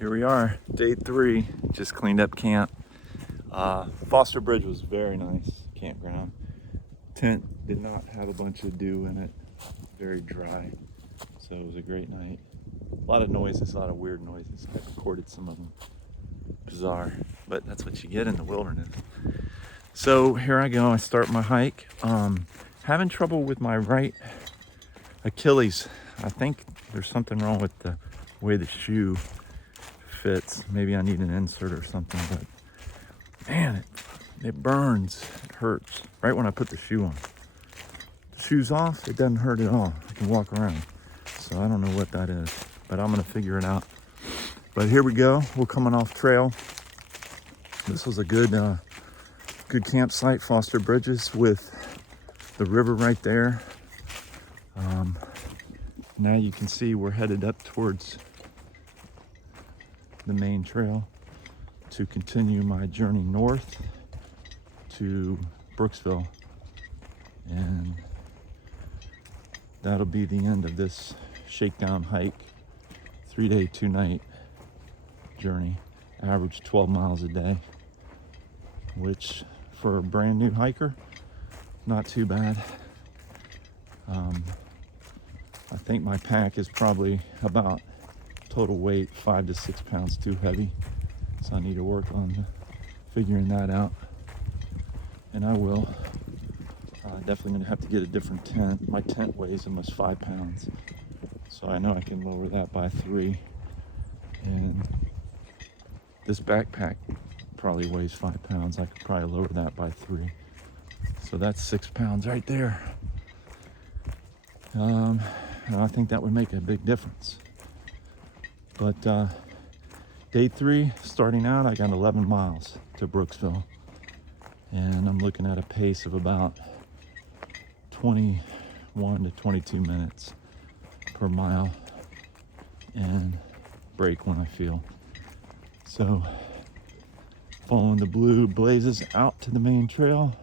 Here we are, day 3, just cleaned up camp. Foster Bridge was very nice campground. Tent did not have a bunch of dew in it, very dry, so it was a great night. A lot of noises, a lot of weird noises. I recorded some of them. Bizarre, but that's what you get in the wilderness. So here I go, I start my hike. Having trouble with my right Achilles. I think there's something wrong with the way the shoe fits. Maybe I need an insert or something, but man, it burns, it hurts right when I put the shoe on. The shoe's off, it doesn't hurt at all. I can walk around. So I don't know what that is, but I'm gonna figure it out. But here we go, we're coming off trail. This was a good campsite, Foster Bridges, with the river right there. Now you can see we're headed up towards the main trail to continue my journey north to Brooksville, and that'll be the end of this shakedown hike. 3-day, 2-night journey, average 12 miles a day, which for a brand new hiker, not too bad. I think my pack is probably about total weight 5 to 6 pounds too heavy, so I need to work on figuring that out, and I will. Definitely gonna have to get a different tent. My tent weighs almost 5 pounds, so I know I can lower that by 3, and this backpack probably weighs 5 pounds. I could probably lower that by 3, so that's 6 pounds right there. And I think that would make a big difference. But day 3, starting out, I got 11 miles to Brooksville, and I'm looking at a pace of about 21 to 22 minutes per mile, and break when I feel. So following the blue blazes out to the main trail,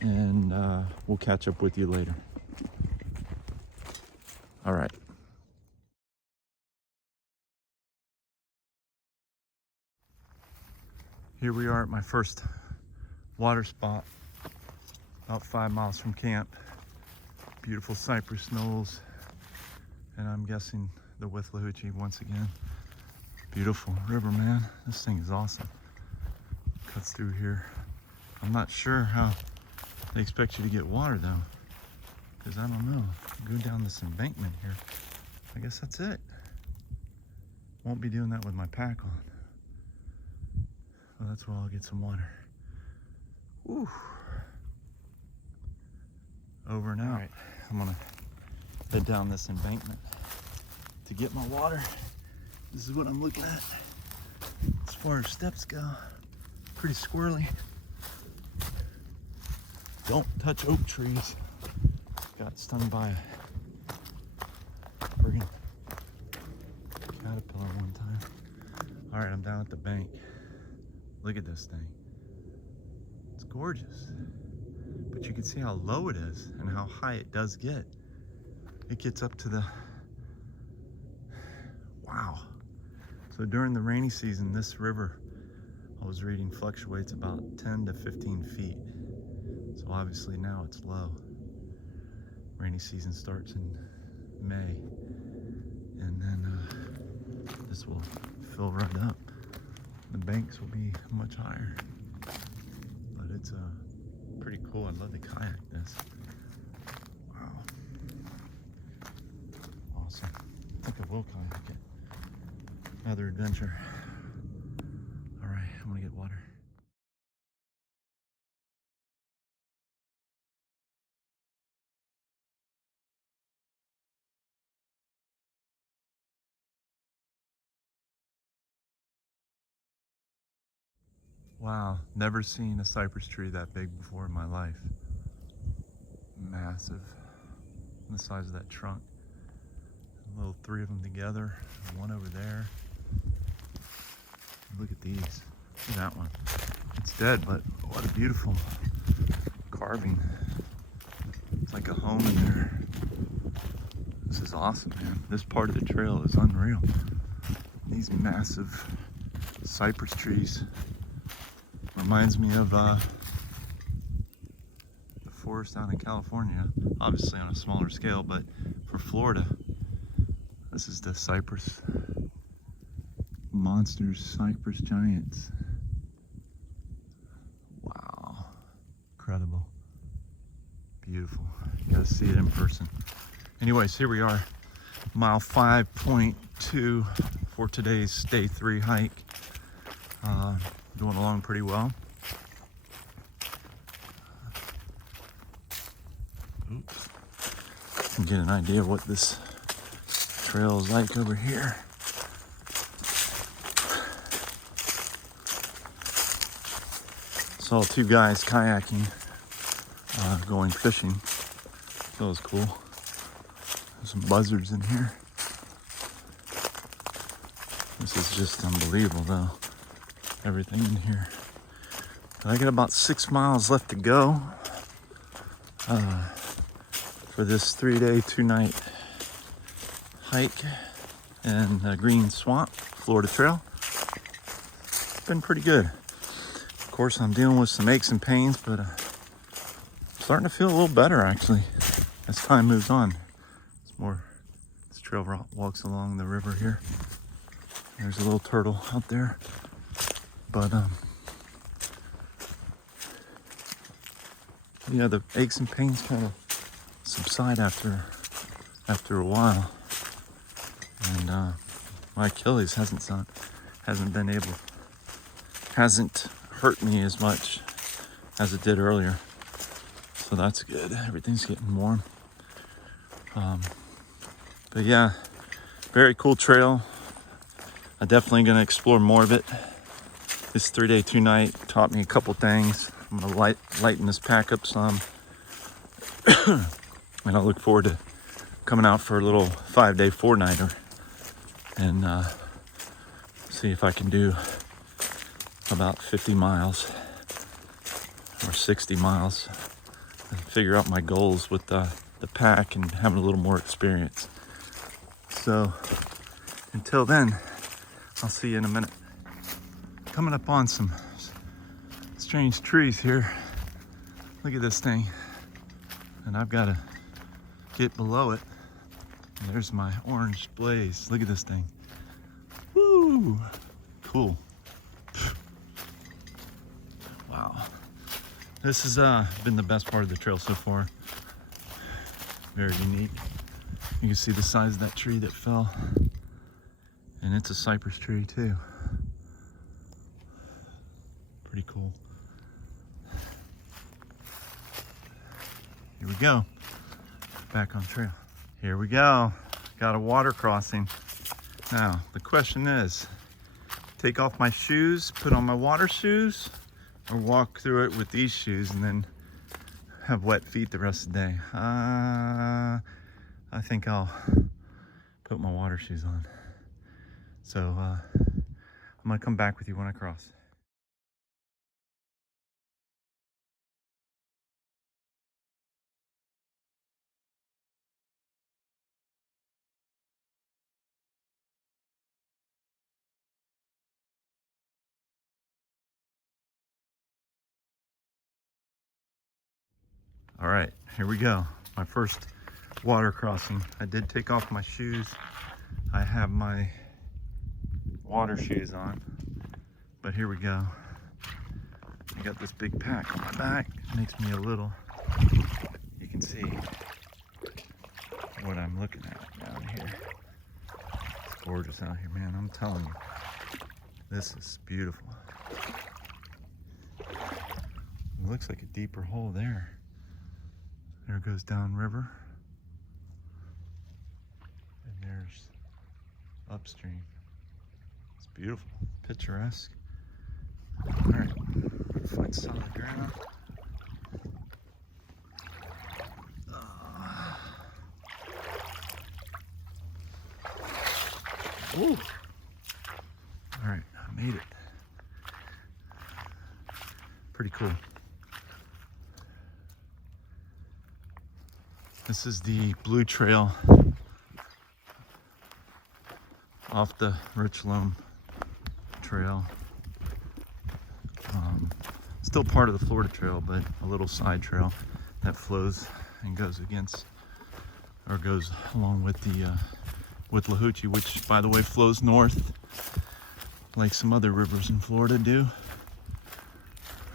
and we'll catch up with you later. All right. Here we are at my first water spot, about 5 miles from camp. Beautiful cypress knolls, and I'm guessing the Withlacoochee once again. Beautiful river, man. This thing is awesome. Cuts through here. I'm not sure how they expect you to get water though, because I don't know. Go down this embankment here. I guess that's it. Won't be doing that with my pack on. Well, that's where I'll get some water. Woo. Over and out. All right, I'm gonna head down this embankment to get my water. This is what I'm looking at as far as steps go. Pretty squirrely. Don't touch oak trees. Got stung by a friggin' caterpillar one time. All right, I'm down at the bank. Look at this thing. It's gorgeous. But you can see how low it is and how high it does get. It gets up to the, wow. So during the rainy season, this river, I was reading, fluctuates about 10 to 15 feet. So obviously now it's low. Rainy season starts in May, and then this will fill right up. The banks will be much higher, but it's pretty cool. I'd love to kayak this. Wow, awesome. I think I will kayak it. Another adventure. All right, I'm gonna get water. Wow, never seen a cypress tree that big before in my life. Massive, the size of that trunk. A little 3 of them together, one over there. Look at these, look at that one. It's dead, but what a beautiful carving. It's like a home in there. This is awesome, man. This part of the trail is unreal. These massive cypress trees reminds me of the forest down in California, obviously on a smaller scale, but for Florida, this is the cypress monsters, cypress giants. Wow, incredible, beautiful. You gotta see it in person. Anyways, here we are, mile 5.2 for today's day 3 hike. Going along pretty well. Oops. You can get an idea of what this trail is like over here. Saw 2 guys kayaking, going fishing. That was cool. There's some buzzards in here. This is just unbelievable though. Everything in here. I got about 6 miles left to go for this 3-day, 2-night hike in Green Swamp, Florida Trail. It's been pretty good. Of course, I'm dealing with some aches and pains, but I'm starting to feel a little better actually as time moves on. It's more, this trail walks along the river here. There's a little turtle out there, but yeah, the aches and pains kind of subside after a while, and my Achilles hasn't hurt me as much as it did earlier, so that's good. Everything's getting warm. But yeah, very cool trail. I'm definitely gonna explore more of it. This 3-day, 2-night taught me a couple things. I'm gonna lighten this pack up some. And I look forward to coming out for a little 5-day, 4-nighter and see if I can do about 50 miles or 60 miles and figure out my goals with the pack and having a little more experience. So until then, I'll see you in a minute. Coming up on some strange trees here. Look at this thing. And I've got to get below it. And there's my orange blaze. Look at this thing. Woo! Cool. Wow. This has been the best part of the trail so far. Very unique. You can see the size of that tree that fell. And it's a cypress tree too. Pretty cool. Here we go. Back on trail. Here we go. Got a water crossing. Now, the question is, take off my shoes, put on my water shoes, or walk through it with these shoes and then have wet feet the rest of the day? I think I'll put my water shoes on. So I'm gonna come back with you when I cross. All right, here we go. My first water crossing. I did take off my shoes. I have my water shoes on, but here we go. I got this big pack on my back. Makes me a little, you can see what I'm looking at down here. It's gorgeous out here, man. I'm telling you, this is beautiful. It looks like a deeper hole there. There goes downriver. And there's upstream. It's beautiful, picturesque. All right, find solid ground. Ooh. All right, I made it. Pretty cool. This is the Blue Trail off the Rich Loam Trail. Still part of the Florida Trail, but a little side trail that flows and goes against, or goes along with the Withlacoochee, which, by the way, flows north like some other rivers in Florida do,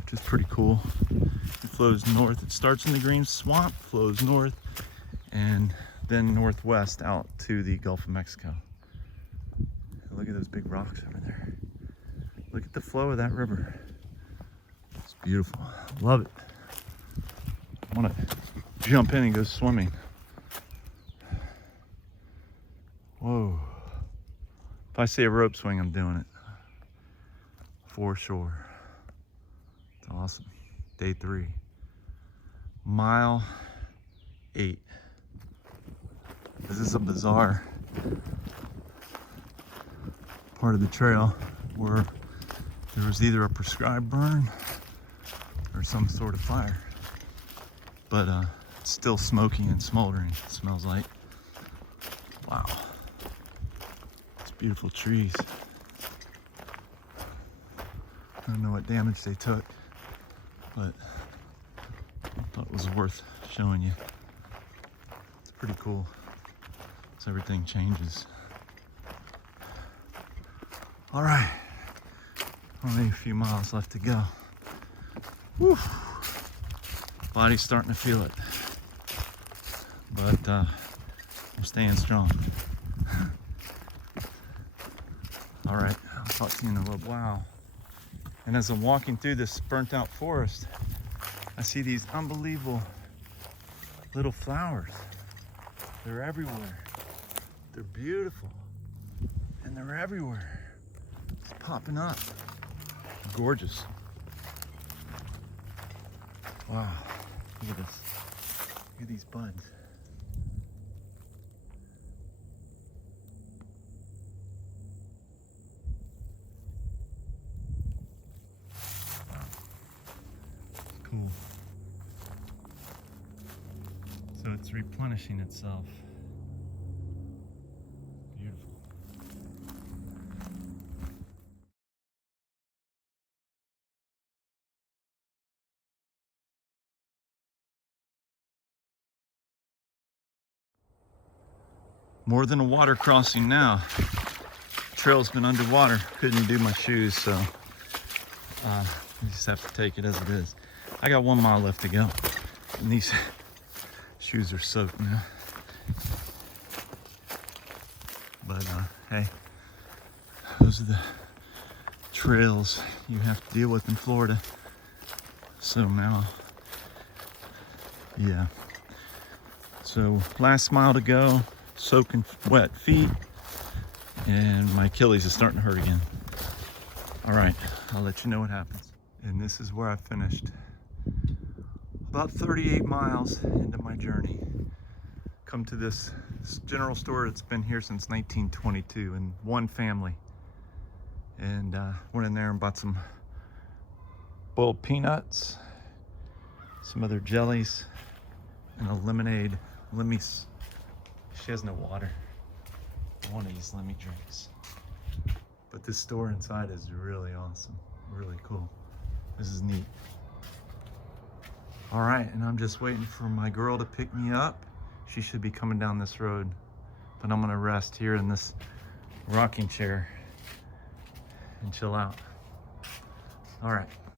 which is pretty cool. It flows north. It starts in the Green Swamp, flows north, and then northwest out to the Gulf of Mexico. Look at those big rocks over there. Look at the flow of that river. It's beautiful. Love it. I want to jump in and go swimming. Whoa. If I see a rope swing, I'm doing it. For sure. It's awesome. Day 3. Mile 8. This is a bizarre part of the trail where there was either a prescribed burn or some sort of fire, but it's still smoky and smoldering, it smells like. Wow, it's beautiful trees. I don't know what damage they took, but I thought it was worth showing you. It's pretty cool as everything changes. All right, only a few miles left to go. Whew. Body's starting to feel it, but I'm staying strong. All right, I'll talk to you in a little. Wow. And as I'm walking through this burnt out forest, I see these unbelievable little flowers. They're everywhere. They're beautiful, and they're everywhere. It's popping up. Gorgeous. Wow, look at this. Look at these buds. Wow. Cool. So it's replenishing itself. Beautiful. More than a water crossing now. Trail's been underwater. Couldn't do my shoes, so I just have to take it as it is. I got 1 mile left to go, and these shoes are soaked now. But hey, those are the trails you have to deal with in Florida. So now, yeah. So last mile to go. Soaking wet feet, and my Achilles is starting to hurt again. All right, I'll let you know what happens. And this is where I finished. About 38 miles into my journey. Come to this general store that's been here since 1922, and one family. And went in there and bought some boiled peanuts, some other jellies, and a lemonade. She has no water. I want to use Lemmy drinks. But this store inside is really awesome. Really cool. This is neat. All right, and I'm just waiting for my girl to pick me up. She should be coming down this road. But I'm gonna rest here in this rocking chair and chill out. All right.